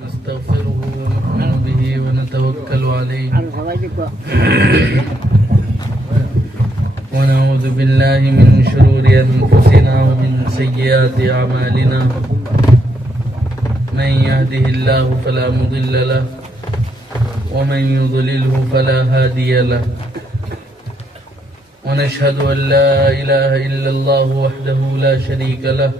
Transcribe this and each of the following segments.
نستغفره ونؤمن به ونتوكل عليه ونعوذ بالله من شرور أنفسنا ومن سيئات أعمالنا من يهده الله فلا مضل له ومن يضلله فلا هادي له ونشهد أن لا إله إلا الله وحده لا شريك له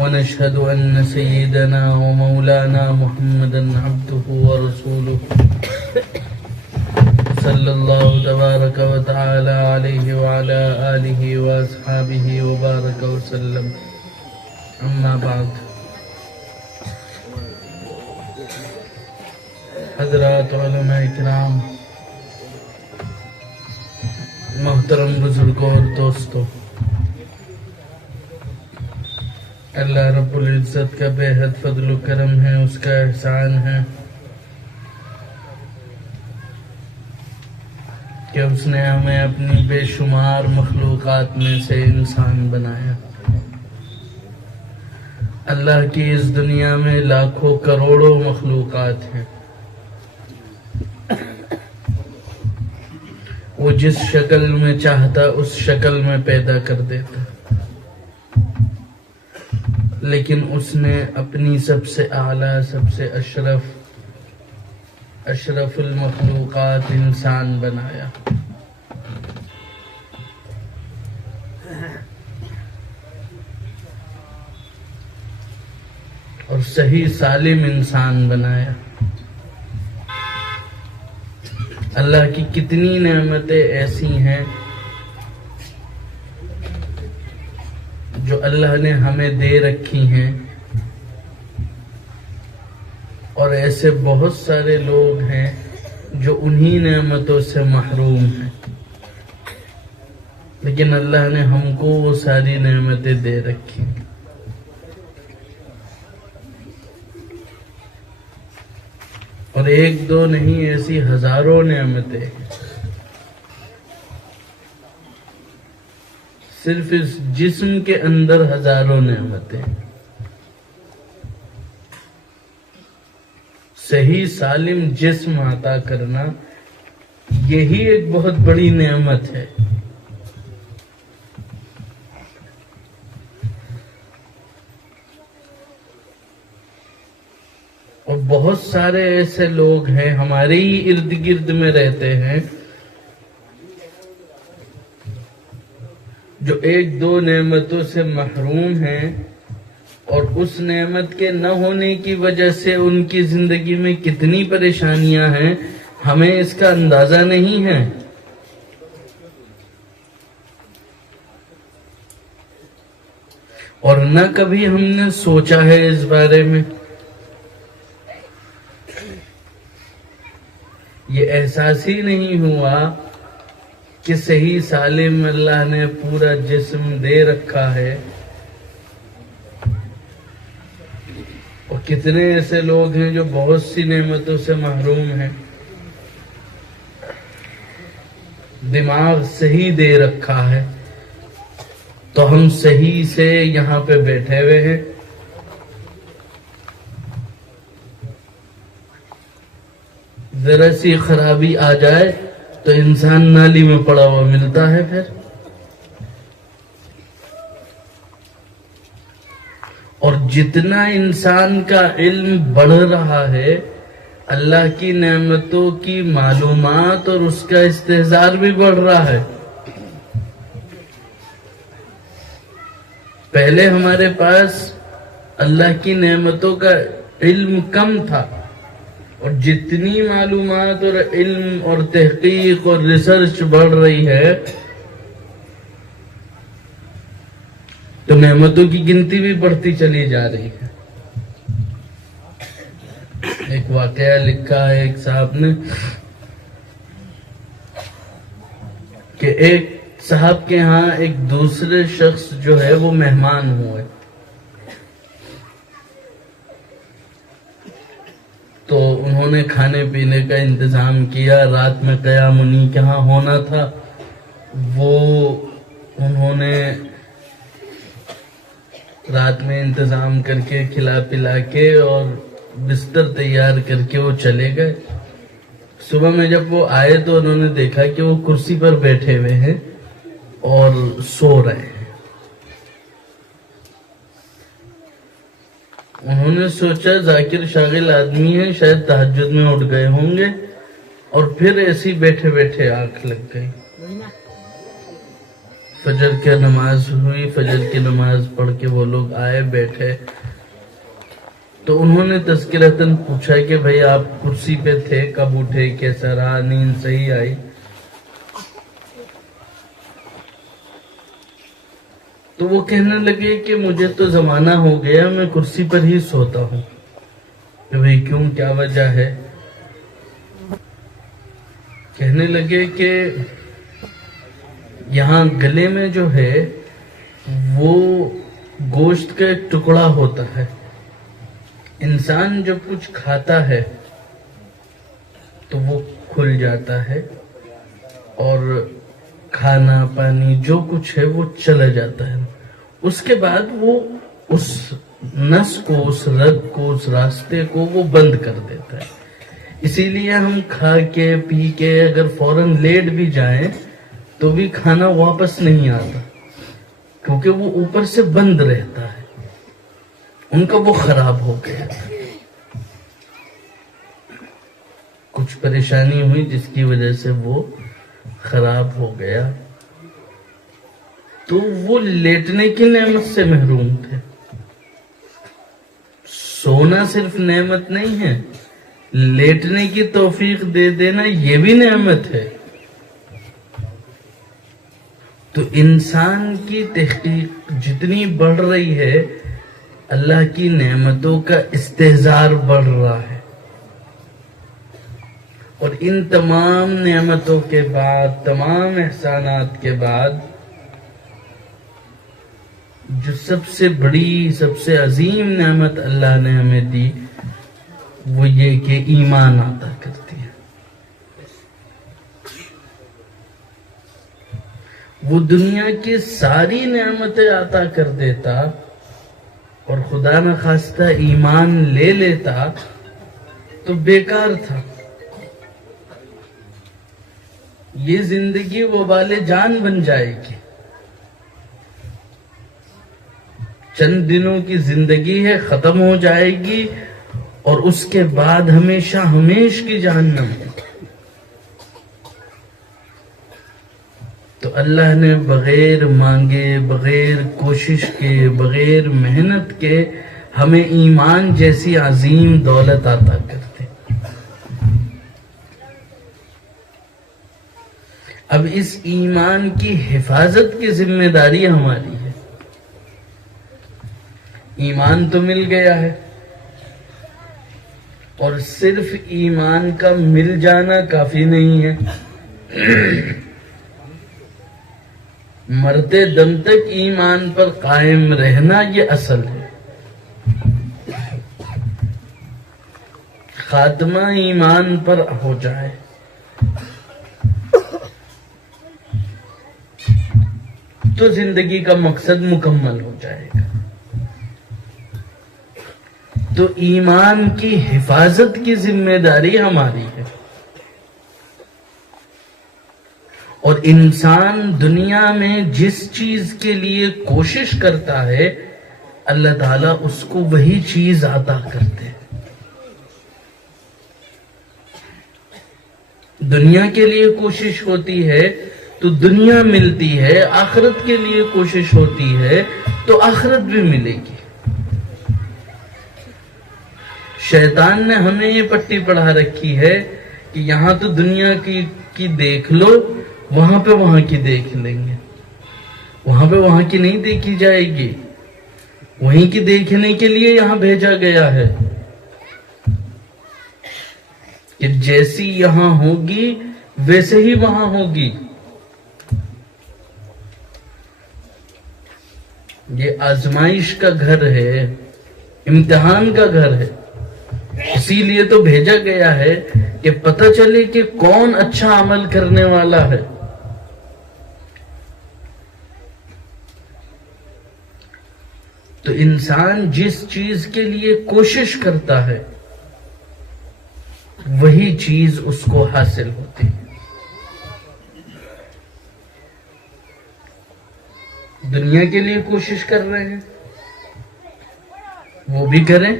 ونشهد أن سيدنا ومولانا محمدا عبده ورسوله صلى الله تبارك وتعالى عليه وعلى آله وأصحابه وبارك وسلم أما بعد حضرات علماء اکرام، محترم بزرگوں اور دوستوں، اللہ رب العزت کا بے حد فضل و کرم ہے، اس کا احسان ہے کہ اس نے ہمیں اپنی بے شمار مخلوقات میں سے انسان بنایا۔ اللہ کی اس دنیا میں لاکھوں کروڑوں مخلوقات ہیں، وہ جس شکل میں چاہتا اس شکل میں پیدا کر دیتا، لیکن اس نے اپنی سب سے اعلیٰ، سب سے اشرف المخلوقات انسان بنایا، اور صحیح سالم انسان بنایا۔ اللہ کی کتنی نعمتیں ایسی ہیں جو اللہ نے ہمیں دے رکھی ہیں، اور ایسے بہت سارے لوگ ہیں جو انہی نعمتوں سے محروم ہیں، لیکن اللہ نے ہم کو وہ ساری نعمتیں دے رکھی ہیں۔ اور ایک دو نہیں، ایسی ہزاروں نعمتیں ہیں۔ صرف اس جسم کے اندر ہزاروں نعمتیں ہیں۔ صحیح سالم جسم عطا کرنا، یہی ایک بہت بڑی نعمت ہے۔ اور بہت سارے ایسے لوگ ہیں ہمارے ہی ارد گرد میں رہتے ہیں جو ایک دو نعمتوں سے محروم ہیں، اور اس نعمت کے نہ ہونے کی وجہ سے ان کی زندگی میں کتنی پریشانیاں ہیں، ہمیں اس کا اندازہ نہیں ہے۔ اور نہ کبھی ہم نے سوچا ہے اس بارے میں، یہ احساس ہی نہیں ہوا کہ صحیح سالم اللہ نے پورا جسم دے رکھا ہے، اور کتنے ایسے لوگ ہیں جو بہت سی نعمتوں سے محروم ہیں۔ دماغ صحیح دے رکھا ہے تو ہم صحیح سے یہاں پہ بیٹھے ہوئے ہیں، ذرا سی خرابی آ جائے تو انسان نالی میں پڑا ہوا ملتا ہے۔ پھر اور جتنا انسان کا علم بڑھ رہا ہے، اللہ کی نعمتوں کی معلومات اور اس کا استحضار بھی بڑھ رہا ہے۔ پہلے ہمارے پاس اللہ کی نعمتوں کا علم کم تھا، اور جتنی معلومات اور علم اور تحقیق اور ریسرچ بڑھ رہی ہے تو نعمتوں کی گنتی بھی بڑھتی چلی جا رہی ہے۔ ایک واقعہ لکھا ہے ایک صاحب نے کہ ایک صاحب کے ہاں ایک دوسرے شخص جو ہے وہ مہمان ہوئے، تو انہوں نے کھانے پینے کا انتظام کیا۔ رات میں قیام انہی کے ہاں ہونا تھا، وہ انہوں نے رات میں انتظام کر کے کھلا پلا کے اور بستر تیار کر کے وہ چلے گئے. صبح میں جب وہ آئے تو انہوں نے دیکھا کہ وہ کرسی پر بیٹھے ہوئے ہیں اور سو رہے ہیں. انہوں نے سوچا ذاکر شاغل آدمی ہے، شاید تہجد میں اٹھ گئے ہوں گے، اور پھر ایسی بیٹھے بیٹھے آنکھ لگ گئی. فجر کی نماز ہوئی، فجر کی نماز پڑھ کے وہ لوگ آئے بیٹھے تو انہوں نے تذکرتاً پوچھا کہ بھئی آپ کرسی پہ تھے، کب اٹھے، کیسا رہا، نیند صحیح آئی؟ تو وہ کہنے لگے کہ مجھے تو زمانہ ہو گیا میں کرسی پر ہی سوتا ہوں. کہ بھئی کیوں، کیا وجہ ہے؟ کہنے لگے کہ یہاں گلے میں جو ہے وہ گوشت کا ایک ٹکڑا ہوتا ہے. انسان جب کچھ کھاتا ہے تو وہ کھل جاتا ہے اور کھانا پانی جو کچھ ہے وہ چلا جاتا ہے. اس کے بعد وہ اس نس کو، اس رگ کو، اس راستے کو وہ بند کر دیتا ہے. اسی لیے ہم کھا کے پی کے اگر فوراً لیٹ بھی جائیں تو بھی کھانا واپس نہیں آتا، کیونکہ وہ اوپر سے بند رہتا ہے. ان کا وہ خراب ہو گیا، کچھ پریشانی ہوئی جس کی وجہ سے وہ خراب ہو گیا. تو وہ لیٹنے کی نعمت سے محروم تھے. سونا صرف نعمت نہیں ہے، لیٹنے کی توفیق دے دینا یہ بھی نعمت ہے. تو انسان کی تحقیق جتنی بڑھ رہی ہے، اللہ کی نعمتوں کا استحضار بڑھ رہا ہے. اور ان تمام نعمتوں کے بعد، تمام احسانات کے بعد، جو سب سے بڑی، سب سے عظیم نعمت اللہ نے ہمیں دی وہ یہ کہ ایمان عطا کرتی ہے. وہ دنیا کی ساری نعمتیں عطا کر دیتا اور خدا نخواستہ ایمان لے لیتا تو بیکار تھا. یہ زندگی وبال جان بن جائے گی. چند دنوں کی زندگی ہے، ختم ہو جائے گی اور اس کے بعد ہمیشہ ہمیش کی جہنم. تو اللہ نے بغیر مانگے، بغیر کوشش کے، بغیر محنت کے ہمیں ایمان جیسی عظیم دولت عطا کر دی. اب اس ایمان کی حفاظت کی ذمہ داری ہماری ہے. ایمان تو مل گیا ہے، اور صرف ایمان کا مل جانا کافی نہیں ہے. مرتے دم تک ایمان پر قائم رہنا یہ اصل ہے. خاتمہ ایمان پر ہو جائے تو زندگی کا مقصد مکمل ہو جائے گا. تو ایمان کی حفاظت کی ذمہ داری ہماری ہے. اور انسان دنیا میں جس چیز کے لیے کوشش کرتا ہے اللہ تعالیٰ اس کو وہی چیز عطا کرتے ہیں. دنیا کے لیے کوشش ہوتی ہے تو دنیا ملتی ہے، آخرت کے لیے کوشش ہوتی ہے تو آخرت بھی ملے گی. شیطان نے ہمیں یہ پٹی پڑھا رکھی ہے کہ یہاں تو دنیا کی دیکھ لو، وہاں پہ وہاں کی دیکھ لیں گے. وہاں پہ وہاں کی نہیں دیکھی جائے گی، وہیں کی دیکھنے کے لیے یہاں بھیجا گیا ہے کہ جیسی یہاں ہوگی ویسے ہی وہاں ہوگی. یہ آزمائش کا گھر ہے، امتحان کا گھر ہے. اسی لیے تو بھیجا گیا ہے کہ پتہ چلے کہ کون اچھا عمل کرنے والا ہے. تو انسان جس چیز کے لیے کوشش کرتا ہے وہی چیز اس کو حاصل ہوتی ہے. دنیا کے لیے کوشش کر رہے ہیں وہ بھی کریں،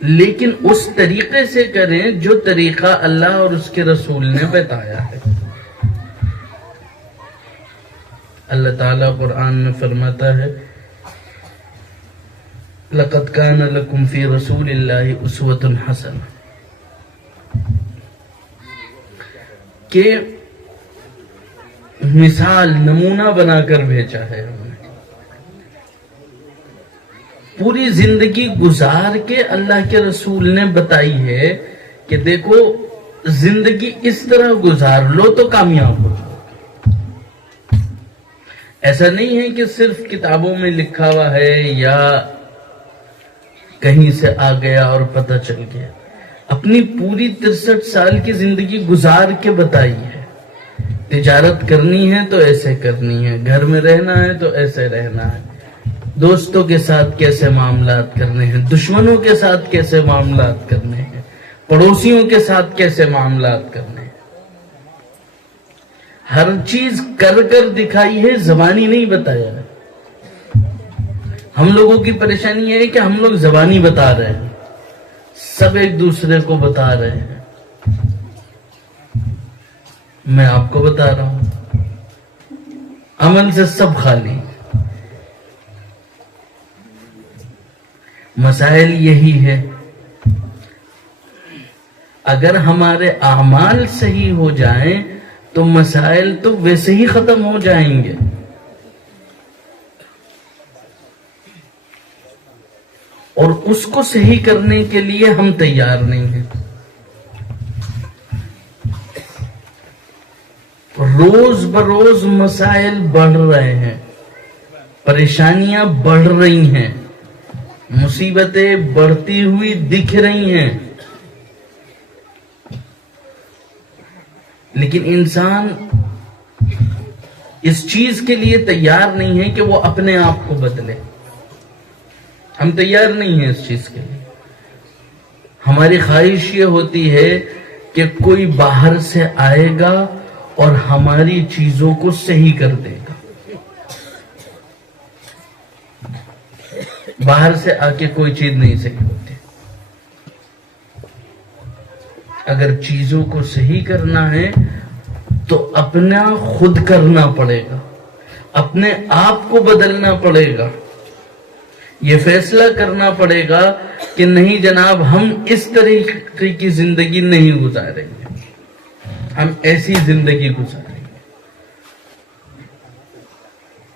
لیکن اس طریقے سے کریں جو طریقہ اللہ اور اس کے رسول نے بتایا ہے. اللہ تعالیٰ قرآن میں فرماتا ہے لَقَدْ كَانَ لَكُمْ فِي رَسُولِ اللَّهِ أُسْوَةٌ حَسَنَةٌ، کہ مثال نمونہ بنا کر بھیجا ہے ہم نے. پوری زندگی گزار کے اللہ کے رسول نے بتائی ہے کہ دیکھو زندگی اس طرح گزار لو تو کامیاب ہو. ایسا نہیں ہے کہ صرف کتابوں میں لکھا ہوا ہے یا کہیں سے آ گیا اور پتہ چل گیا. اپنی پوری 63 سال کی زندگی گزار کے بتائی ہے. تجارت کرنی ہے تو ایسے کرنی ہے، گھر میں رہنا ہے تو ایسے رہنا ہے، دوستوں کے ساتھ کیسے معاملات کرنے ہیں، دشمنوں کے ساتھ کیسے معاملات کرنے ہیں، پڑوسیوں کے ساتھ کیسے معاملات کرنے ہیں. ہر چیز کر کر دکھائی ہے، زبانی نہیں بتایا ہے. ہم لوگوں کی پریشانی یہ ہے کہ ہم لوگ زبانی بتا رہے ہیں، سب ایک دوسرے کو بتا رہے ہیں. میں آپ کو بتا رہا ہوں عمل سے سب خالی. مسائل یہی ہے، اگر ہمارے اعمال صحیح ہو جائیں تو مسائل تو ویسے ہی ختم ہو جائیں گے. اور اس کو صحیح کرنے کے لیے ہم تیار نہیں ہیں. روز بروز مسائل بڑھ رہے ہیں، پریشانیاں بڑھ رہی ہیں، مصیبتیں بڑھتی ہوئی دکھ رہی ہیں، لیکن انسان اس چیز کے لیے تیار نہیں ہے کہ وہ اپنے آپ کو بدلے. ہم تیار نہیں ہیں اس چیز کے لیے. ہماری خواہش یہ ہوتی ہے کہ کوئی باہر سے آئے گا اور ہماری چیزوں کو صحیح کر دے گا. باہر سے آ کے کوئی چیز نہیں صحیح ہوتی. اگر چیزوں کو صحیح کرنا ہے تو اپنا خود کرنا پڑے گا، اپنے آپ کو بدلنا پڑے گا. یہ فیصلہ کرنا پڑے گا کہ نہیں جناب ہم اس طریقے کی زندگی نہیں گزاریں گے، ہم ایسی زندگی گزاریں گے.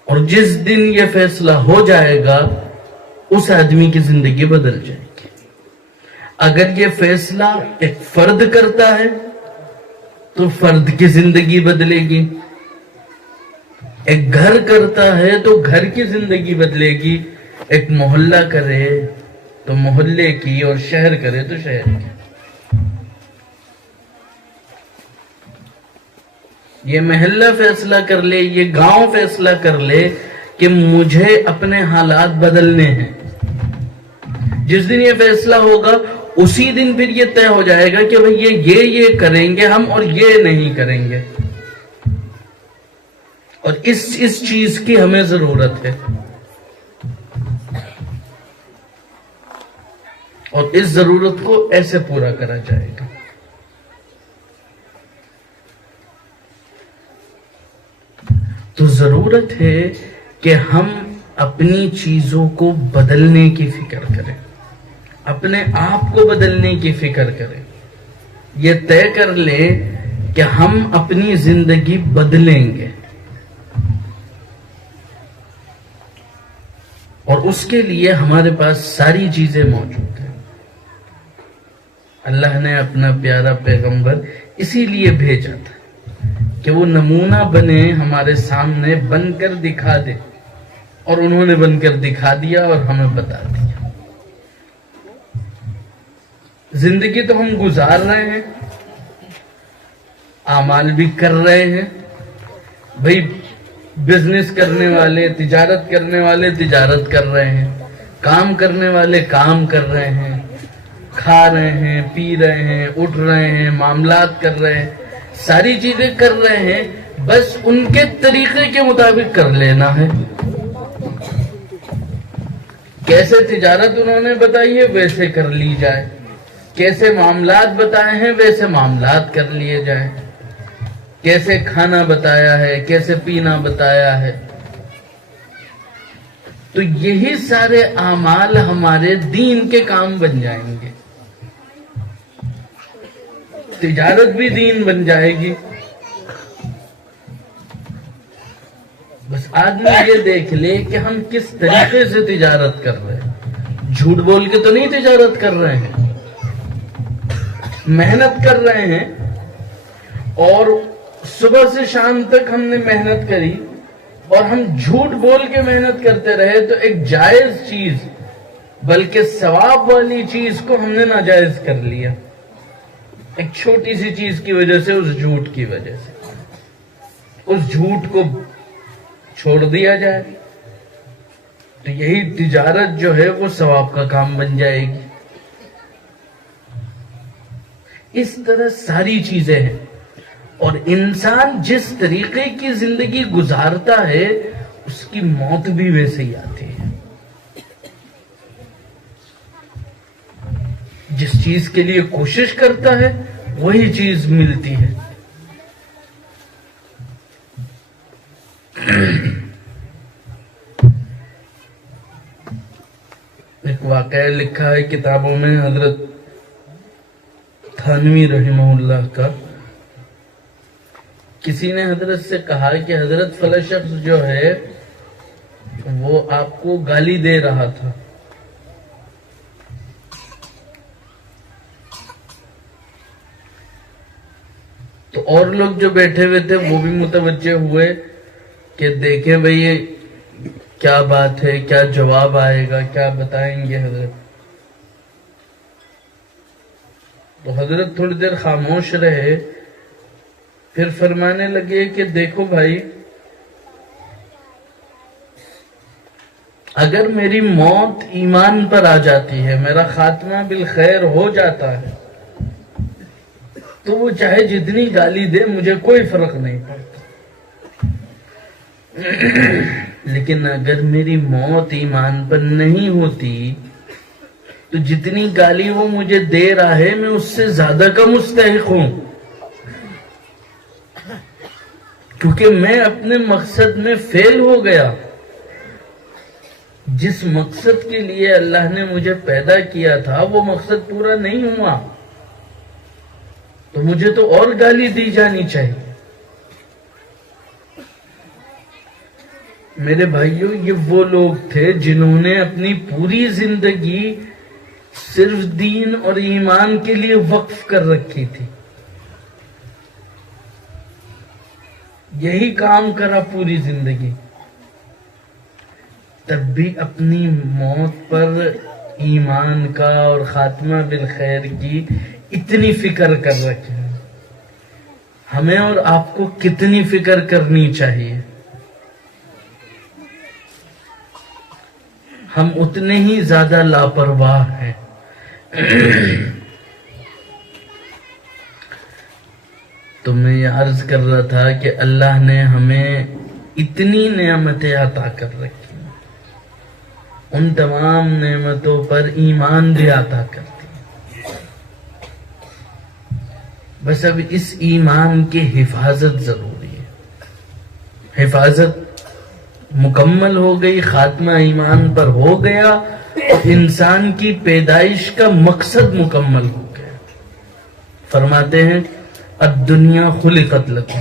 اور جس دن یہ فیصلہ ہو جائے گا اس آدمی کی زندگی بدل جائے گی. اگر یہ فیصلہ ایک فرد کرتا ہے تو فرد کی زندگی بدلے گی. ایک گھر کرتا ہے تو گھر کی زندگی بدلے گی. ایک محلہ کرے تو محلے کی، اور شہر کرے تو شہر کی. یہ محلہ فیصلہ کر لے، یہ گاؤں فیصلہ کر لے کہ مجھے اپنے حالات بدلنے ہیں. جس دن یہ فیصلہ ہوگا اسی دن پھر یہ طے ہو جائے گا کہ بھئی یہ کریں گے ہم اور یہ نہیں کریں گے. اور اس چیز کی ہمیں ضرورت ہے، اور اس ضرورت کو ایسے پورا کرا جائے گا. تو ضرورت ہے کہ ہم اپنی چیزوں کو بدلنے کی فکر کریں، اپنے آپ کو بدلنے کی فکر کریں. یہ طے کر لیں کہ ہم اپنی زندگی بدلیں گے، اور اس کے لیے ہمارے پاس ساری چیزیں موجود ہیں. اللہ نے اپنا پیارا پیغمبر اسی لیے بھیجا تھا کہ وہ نمونہ بنے، ہمارے سامنے بن کر دکھا دے. اور انہوں نے بن کر دکھا دیا اور ہمیں بتا دیا. زندگی تو ہم گزار رہے ہیں، اعمال بھی کر رہے ہیں. بھئی بزنس کرنے والے، تجارت کرنے والے تجارت کر رہے ہیں، کام کرنے والے کام کر رہے ہیں، کھا رہے ہیں، پی رہے ہیں، اٹھ رہے ہیں، معاملات کر رہے ہیں، ساری چیزیں کر رہے ہیں، بس ان کے طریقے کے مطابق کر لینا ہے۔ کیسے تجارت انہوں نے بتائی ہے ویسے کر لی جائے، کیسے معاملات بتائے ہیں ویسے معاملات کر لیے جائیں، کیسے کھانا بتایا ہے، کیسے پینا بتایا ہے۔ تو یہی سارے اعمال ہمارے دین کے کام بن جائیں گے، تجارت بھی دین بن جائے گی۔ بس آدمی یہ دیکھ لے کہ ہم کس طریقے سے تجارت کر رہے ہیں۔ جھوٹ بول کے تو نہیں تجارت کر رہے ہیں، محنت کر رہے ہیں، اور صبح سے شام تک ہم نے محنت کری اور ہم جھوٹ بول کے محنت کرتے رہے تو ایک جائز چیز بلکہ ثواب والی چیز کو ہم نے ناجائز کر لیا، ایک چھوٹی سی چیز کی وجہ سے، اس جھوٹ کی وجہ سے۔ اس جھوٹ کو چھوڑ دیا جائے تو یہی تجارت جو ہے وہ ثواب کا کام بن جائے گی۔ اس طرح ساری چیزیں ہیں، اور انسان جس طریقے کی زندگی گزارتا ہے اس کی موت بھی ویسے ہی آتی ہے۔ جس چیز کے لیے کوشش کرتا ہے وہی چیز ملتی ہے۔ ایک واقعہ لکھا ہے کتابوں میں حضرت تھانوی رحمہ اللہ کا۔ کسی نے حضرت سے کہا کہ حضرت فلاں شخص جو ہے وہ آپ کو گالی دے رہا تھا، تو اور لوگ جو بیٹھے ہوئے تھے وہ بھی متوجہ ہوئے کہ دیکھیں بھئی یہ کیا بات ہے، کیا جواب آئے گا، کیا بتائیں گے حضرت۔ تو حضرت تھوڑی دیر خاموش رہے، پھر فرمانے لگے کہ دیکھو بھائی، اگر میری موت ایمان پر آ جاتی ہے، میرا خاتمہ بالخیر ہو جاتا ہے، تو وہ چاہے جتنی گالی دے مجھے کوئی فرق نہیں پڑتا، لیکن اگر میری موت ایمان پر نہیں ہوتی تو جتنی گالی وہ مجھے دے رہا ہے میں اس سے زیادہ کا مستحق ہوں، کیونکہ میں اپنے مقصد میں فیل ہو گیا۔ جس مقصد کے لیے اللہ نے مجھے پیدا کیا تھا وہ مقصد پورا نہیں ہوا، تو مجھے تو اور گالی دی جانی چاہیے۔ میرے بھائیوں، یہ وہ لوگ تھے جنہوں نے اپنی پوری زندگی صرف دین اور ایمان کے لیے وقف کر رکھی تھی، یہی کام کرا پوری زندگی، تب بھی اپنی موت پر ایمان کا اور خاتمہ بالخیر کی اتنی فکر کر رکھے ہیں۔ ہمیں اور آپ کو کتنی فکر کرنی چاہیے؟ ہم اتنے ہی زیادہ لاپرواہ ہیں۔ تو میں یہ عرض کر رہا تھا کہ اللہ نے ہمیں اتنی نعمتیں عطا کر رکھی، ان تمام نعمتوں پر ایمان بھی عطا کر دی، بس اب اس ایمان کی حفاظت ضروری ہے۔ حفاظت مکمل ہو گئی، خاتمہ ایمان پر ہو گیا، اور انسان کی پیدائش کا مقصد مکمل ہو گیا۔ فرماتے ہیں الدنیا خلقت لکم،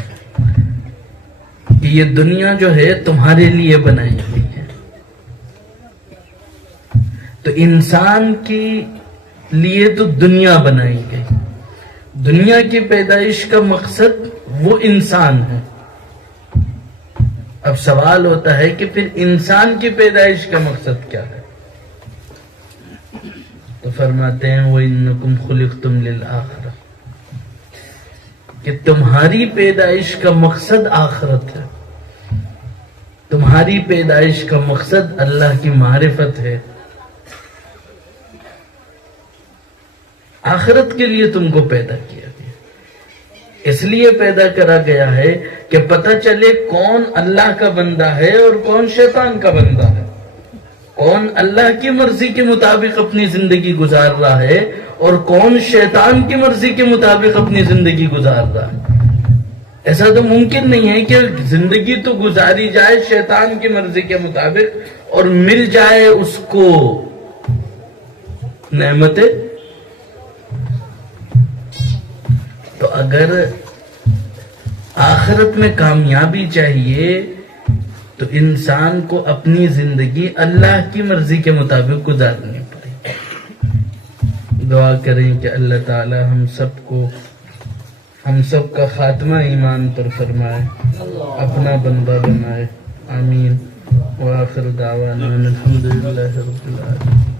کہ یہ دنیا جو ہے تمہارے لیے بنائی گئی ہے۔ تو انسان کے لیے تو دنیا بنائی گئی، دنیا کی پیدائش کا مقصد وہ انسان ہے۔ اب سوال ہوتا ہے کہ پھر انسان کی پیدائش کا مقصد کیا ہے؟ تو فرماتے ہیں وَإِنَّكُمْ خُلِقْتُمْ لِلْآخِرَةِ، کہ تمہاری پیدائش کا مقصد آخرت ہے۔ تمہاری پیدائش کا مقصد اللہ کی معرفت ہے، آخرت کے لیے تم کو پیدا کیا گیا، اس لیے پیدا کرا گیا ہے کہ پتہ چلے کون اللہ کا بندہ ہے اور کون شیطان کا بندہ ہے، کون اللہ کی مرضی کے مطابق اپنی زندگی گزار رہا ہے اور کون شیطان کی مرضی کے مطابق اپنی زندگی گزار رہا ہے۔ ایسا تو ممکن نہیں ہے کہ زندگی تو گزاری جائے شیطان کی مرضی کے مطابق اور مل جائے اس کو نعمتیں۔ تو اگر آخرت میں کامیابی چاہیے تو انسان کو اپنی زندگی اللہ کی مرضی کے مطابق گزارنی پڑے۔ دعا کریں کہ اللہ تعالی ہم سب کا خاتمہ ایمان پر فرمائے، اپنا بندہ بنائے، آمین۔ وآخر دعوانا الحمدللہ رب العالمین۔